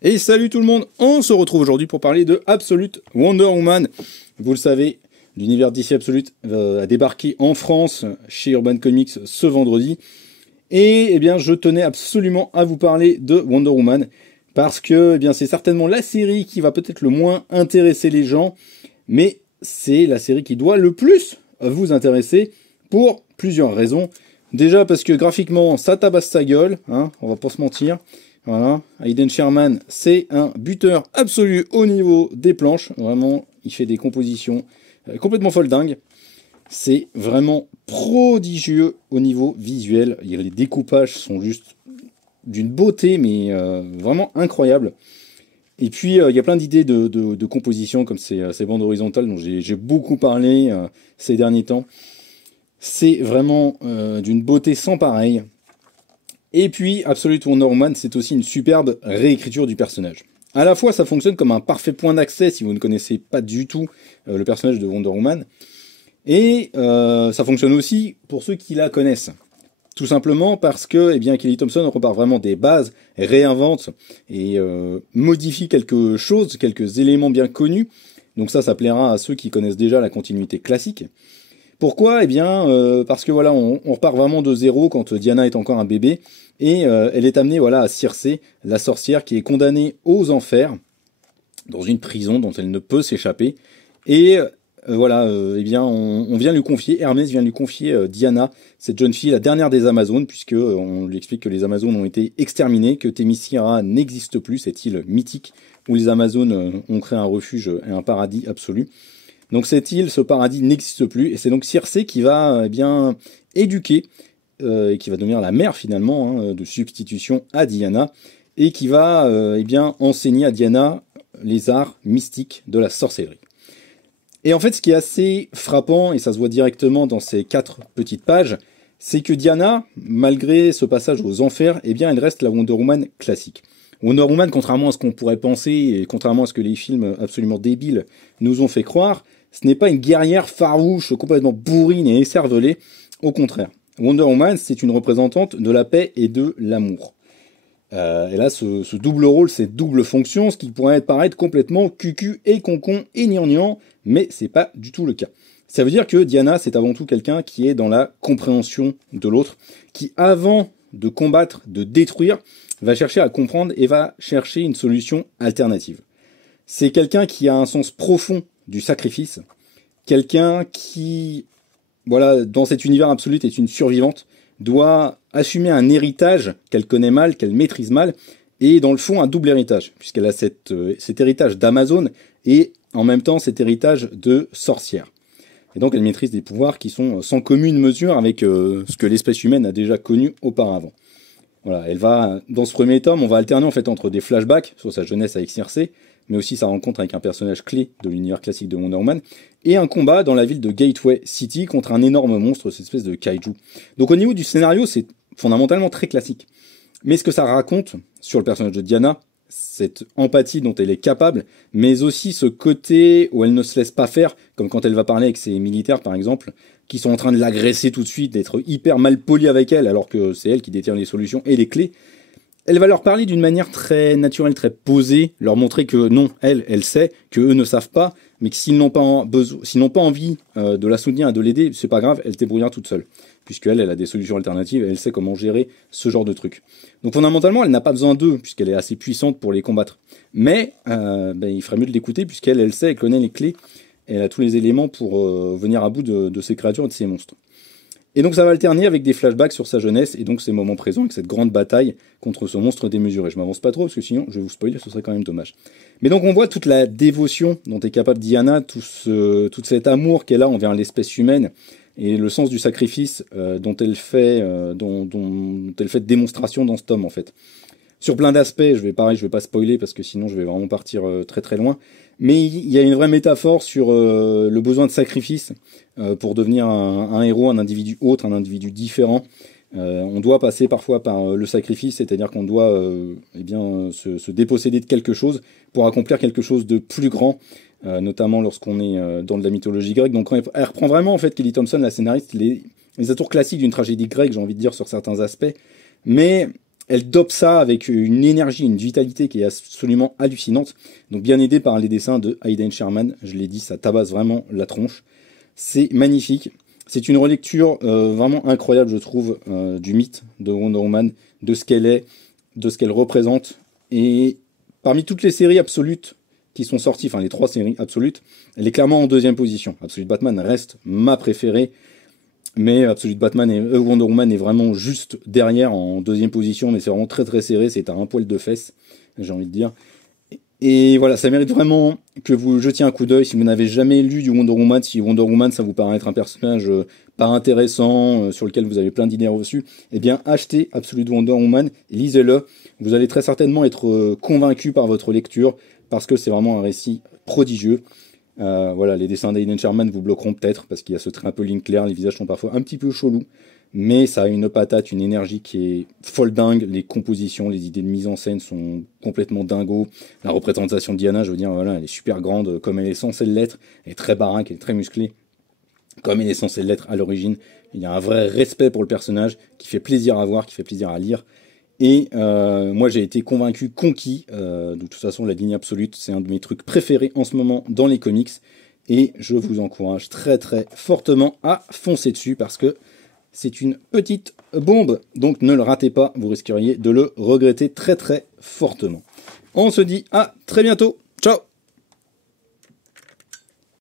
Et salut tout le monde, on se retrouve aujourd'hui pour parler de Absolute Wonder Woman. Vous le savez, l'univers DC Absolute a débarqué en France chez Urban Comics ce vendredi. Et eh bien, je tenais absolument à vous parler de Wonder Woman parce que eh bien, c'est certainement la série qui va peut-être le moins intéresser les gens, mais c'est la série qui doit le plus vous intéresser pour plusieurs raisons. Déjà parce que graphiquement, ça tabasse sa gueule, hein, on va pas se mentir. Voilà, Aidan Sherman, c'est un buteur absolu au niveau des planches. Vraiment, il fait des compositions complètement foldingues. C'est vraiment prodigieux au niveau visuel. Les découpages sont juste d'une beauté, mais vraiment incroyable. Et puis, il y a plein d'idées de composition, comme ces bandes horizontales dont j'ai beaucoup parlé ces derniers temps. C'est vraiment d'une beauté sans pareille. Et puis, Absolute Wonder Woman, c'est aussi une superbe réécriture du personnage. À la fois, ça fonctionne comme un parfait point d'accès si vous ne connaissez pas du tout le personnage de Wonder Woman. Et ça fonctionne aussi pour ceux qui la connaissent. Tout simplement parce que eh bien, Kelly Thompson repart vraiment des bases, réinvente et modifie quelque chose, quelques éléments bien connus. Donc ça plaira à ceux qui connaissent déjà la continuité classique. Pourquoi ? Eh bien, parce que voilà, on repart vraiment de zéro quand Diana est encore un bébé, et elle est amenée voilà à Circé, la sorcière qui est condamnée aux enfers, dans une prison dont elle ne peut s'échapper. Et voilà, eh bien, on vient lui confier, Hermès vient lui confier Diana, cette jeune fille, la dernière des Amazones, puisque on lui explique que les Amazones ont été exterminées, que Themyscira n'existe plus, cette île mythique où les Amazones ont créé un refuge et un paradis absolu. Donc cette île, ce paradis n'existe plus, et c'est donc Circé qui va eh bien éduquer, et qui va devenir la mère finalement de substitution à Diana, et qui va eh bien enseigner à Diana les arts mystiques de la sorcellerie. Et en fait, ce qui est assez frappant, et ça se voit directement dans ces 4 petites pages, c'est que Diana, malgré ce passage aux enfers, eh bien elle reste la Wonder Woman classique. Wonder Woman, contrairement à ce qu'on pourrait penser, et contrairement à ce que les films absolument débiles nous ont fait croire, ce n'est pas une guerrière farouche, complètement bourrine et écervelée. Au contraire, Wonder Woman, c'est une représentante de la paix et de l'amour. Elle a ce double rôle, cette double fonction, ce qui pourrait paraître complètement cucu et concon et gnangnan, mais c'est pas du tout le cas. Ça veut dire que Diana, c'est avant tout quelqu'un qui est dans la compréhension de l'autre, qui avant de combattre, de détruire, va chercher à comprendre et va chercher une solution alternative. C'est quelqu'un qui a un sens profond du sacrifice, quelqu'un qui, voilà, dans cet univers absolu est une survivante, doit assumer un héritage qu'elle connaît mal, qu'elle maîtrise mal, et dans le fond un double héritage, puisqu'elle a cet héritage d'Amazone et en même temps cet héritage de sorcière. Et donc elle maîtrise des pouvoirs qui sont sans commune mesure avec ce que l'espèce humaine a déjà connu auparavant. Voilà, elle va, dans ce premier tome, on va alterner en fait entre des flashbacks sur sa jeunesse avec Circé, mais aussi sa rencontre avec un personnage clé de l'univers classique de Wonder Woman, et un combat dans la ville de Gateway City contre un énorme monstre, cette espèce de kaiju. Donc au niveau du scénario, c'est fondamentalement très classique. Mais ce que ça raconte sur le personnage de Diana, cette empathie dont elle est capable, mais aussi ce côté où elle ne se laisse pas faire, comme quand elle va parler avec ses militaires par exemple, qui sont en train de l'agresser tout de suite, d'être hyper mal poli avec elle, alors que c'est elle qui détient les solutions et les clés. Elle va leur parler d'une manière très naturelle, très posée, leur montrer que non, elle sait, que eux ne savent pas, mais que s'ils n'ont pas envie de la soutenir et de l'aider, c'est pas grave, elle se débrouillera toute seule, puisqu'elle a des solutions alternatives et elle sait comment gérer ce genre de truc. Donc fondamentalement, elle n'a pas besoin d'eux, puisqu'elle est assez puissante pour les combattre. Mais il ferait mieux de l'écouter, puisqu'elle sait, elle connaît les clés, et elle a tous les éléments pour venir à bout de ces créatures et de ces monstres. Et donc ça va alterner avec des flashbacks sur sa jeunesse et donc ses moments présents avec cette grande bataille contre ce monstre démesuré. Je m'avance pas trop parce que sinon je vais vous spoiler, ce serait quand même dommage. Mais donc on voit toute la dévotion dont est capable Diana, tout cet amour qu'elle a envers l'espèce humaine et le sens du sacrifice dont elle fait démonstration dans ce tome en fait. Sur plein d'aspects, je vais pas spoiler parce que sinon je vais vraiment partir très très loin. Mais il y a une vraie métaphore sur le besoin de sacrifice pour devenir un héros, un individu autre, un individu différent. On doit passer parfois par le sacrifice, c'est-à-dire qu'on doit se déposséder de quelque chose pour accomplir quelque chose de plus grand, notamment lorsqu'on est dans de la mythologie grecque. Donc elle reprend vraiment en fait Kelly Thompson, la scénariste, les atours classiques d'une tragédie grecque, j'ai envie de dire sur certains aspects, mais elle dope ça avec une énergie, une vitalité qui est absolument hallucinante. Donc bien aidé par les dessins de Aidan Sherman, je l'ai dit, ça tabasse vraiment la tronche. C'est magnifique. C'est une relecture vraiment incroyable, je trouve, du mythe de Wonder Woman, de ce qu'elle est, de ce qu'elle représente. Et parmi toutes les séries absolutes qui sont sorties, enfin les 3 séries absolutes, elle est clairement en 2e position. Absolute Batman reste ma préférée. Mais Absolute Batman et Wonder Woman est vraiment juste derrière en 2e position, mais c'est vraiment très très serré, c'est à un poil de fesse, j'ai envie de dire. Et voilà, ça mérite vraiment que vous jetiez un coup d'œil si vous n'avez jamais lu du Wonder Woman, si Wonder Woman ça vous paraît être un personnage pas intéressant, sur lequel vous avez plein d'idées reçues, eh bien achetez Absolute Wonder Woman, lisez-le, vous allez très certainement être convaincu par votre lecture, parce que c'est vraiment un récit prodigieux. Voilà, les dessins d'Aidan Sherman vous bloqueront peut-être, parce qu'il y a ce trait un peu ligne claire, les visages sont parfois un petit peu chelous, mais ça a une patate, une énergie qui est folle dingue, les compositions, les idées de mise en scène sont complètement dingos, la représentation de Diana, je veux dire, voilà, elle est super grande, comme elle est censée l'être, elle est très baraque, elle est très musclée, comme elle est censée l'être à l'origine, il y a un vrai respect pour le personnage, qui fait plaisir à voir, qui fait plaisir à lire, et moi j'ai été convaincu, conquis, de toute façon la ligne absolue, c'est un de mes trucs préférés en ce moment dans les comics, et je vous encourage très très fortement à foncer dessus, parce que c'est une petite bombe, donc ne le ratez pas, vous risqueriez de le regretter très très fortement. On se dit à très bientôt.